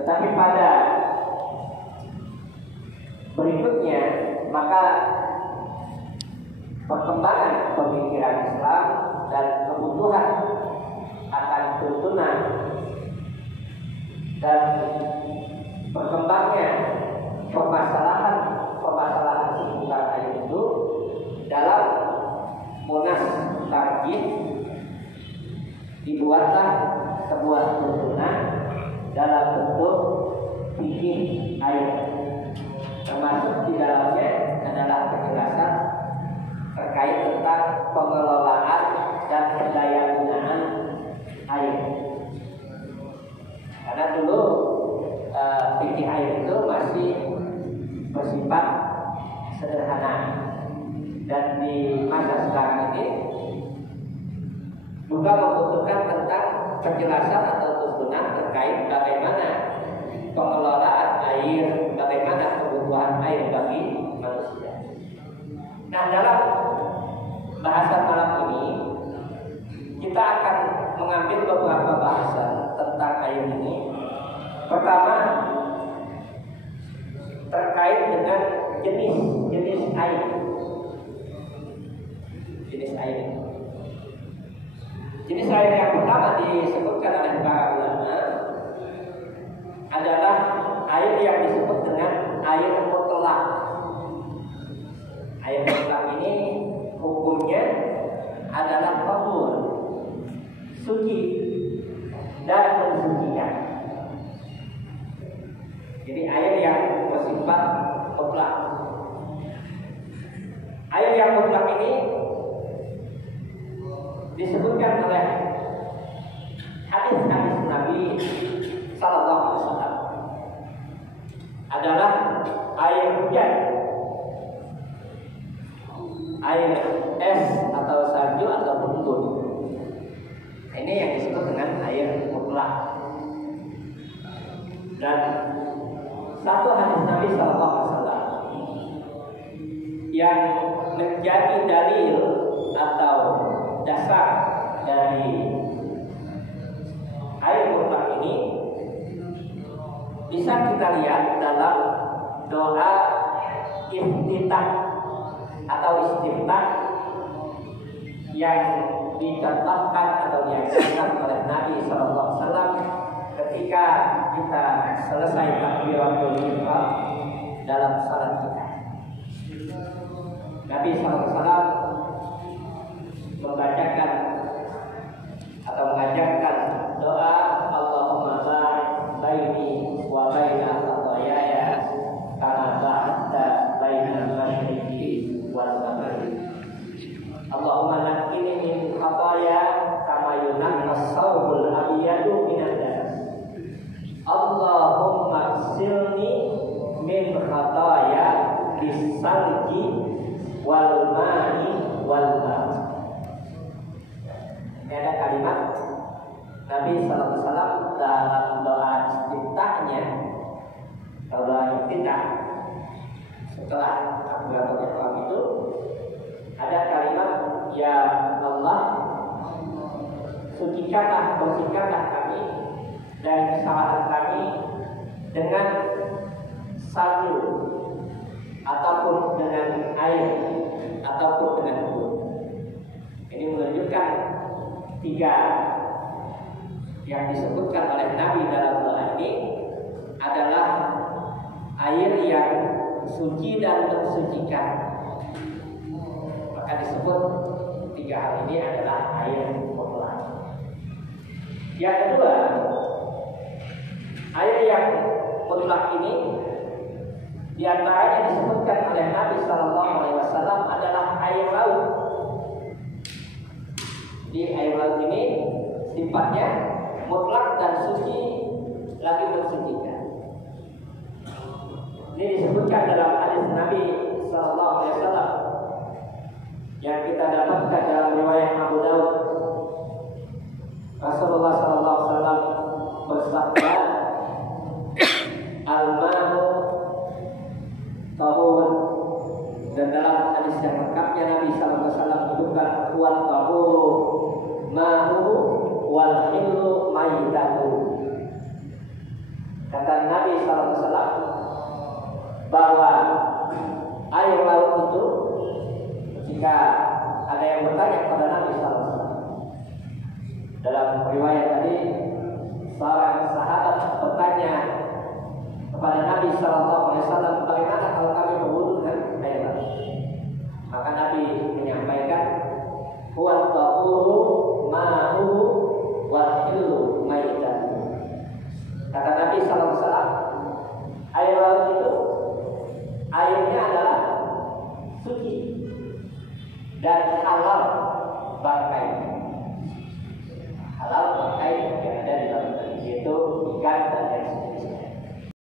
Tetapi pada berikutnya maka perkembangan pemikiran Islam dan kebutuhan akan tuntunan dan berkembangnya permasalahan seputar ayat itu dalam Munas Tarjih dibuatlah sebuah tuntunan dalam bentuk fikih ayat, termasuk di dalamnya adalah penjelasan terkait tentang pengelolaan dan pendayagunaan air. Karena dulu fikih air itu masih bersifat sederhana, dan di masa sekarang ini juga membutuhkan tentang penjelasan atau tuntunan terkait bagaimana pengelolaan air, bagaimana kebutuhan air bagi manusia. Nah, dalam bahasan malam ini kita akan mengambil beberapa bahasan tentang air ini. Pertama, terkait dengan jenis air. Jenis air. Jenis air yang pertama disebutkan oleh para ulama adalah air yang disebut dengan air mutlak. Air mutlak ini hukumnya adalah tahur, suci dan mensucikan. Jadi air yang bersifat mutlak. Air yang mutlak ini disebutkan oleh hadis-hadis Nabi Sallallahu Alaihi Wasallam adalah air hujan, air es atau salju atau embun. Ini yang disebut dengan air mutlak. Dan satu hadis Nabi Sallallahu Alaihi Wasallam yang menjadi dalil atau dasar dari air mutlak ini bisa kita lihat dalam doa iftitah atau istiftah yang dicontohkan atau diajarkan oleh Nabi Sallallahu Alaihi Wasallam ketika kita selesai takbiratul ihram dalam salat kita. Nabi Sallallahu Alaihi Wasallam membacakan atau mengajarkan doa Allahumma ba'id baini wa baina khataayaya kama ba'adta baina al-masyriqi wal maghrib. Allahumma naqqini min khataaya kama yunqqa as-sawbul abyadu minan danas. Allahumma ighsilni min khataaya bis-salji wal ma'i wal ma'. Ini ada kalimat Nabi Sallallahu Alaihi Wasallam dalam doa istiftahnya, doa iftitah setelah takbiratul ihram itu ada kalimat, ya Allah, sucikanlah, bersihkanlah kami dari kesalahan kami dengan salju ataupun dengan air ataupun dengan embun. Ini menunjukkan tiga yang disebutkan oleh Nabi dalam doa ini adalah air yang suci dan mensucikan. Maka disebut tiga hal ini adalah air mutlak. Yang kedua, air yang mutlak ini diantaranya disebutkan oleh Nabi Sallallahu Alaihi Wasallam adalah air laut. Di air laut ini sifatnya mutlak dan suci lagi mensucikan. Ini disebutkan dalam hadis Nabi Sallallahu Alaihi Wasallam yang kita dapatkan dalam riwayat Abu Daud. Rasulullah Sallallahu Alaihi Wasallam bersabda, al-ma'u tahur. Dan dalam hadis yang lengkapnya Nabi Sallallahu Alaihi Wasallam menyebutkan wal tahur ma'u wal hillu maitatu. Kata Nabi SAW bahwa air laut itu, jika ada yang bertanya kepada Nabi SAW, dalam riwayat tadi seorang sahabat bertanya kepada Nabi SAW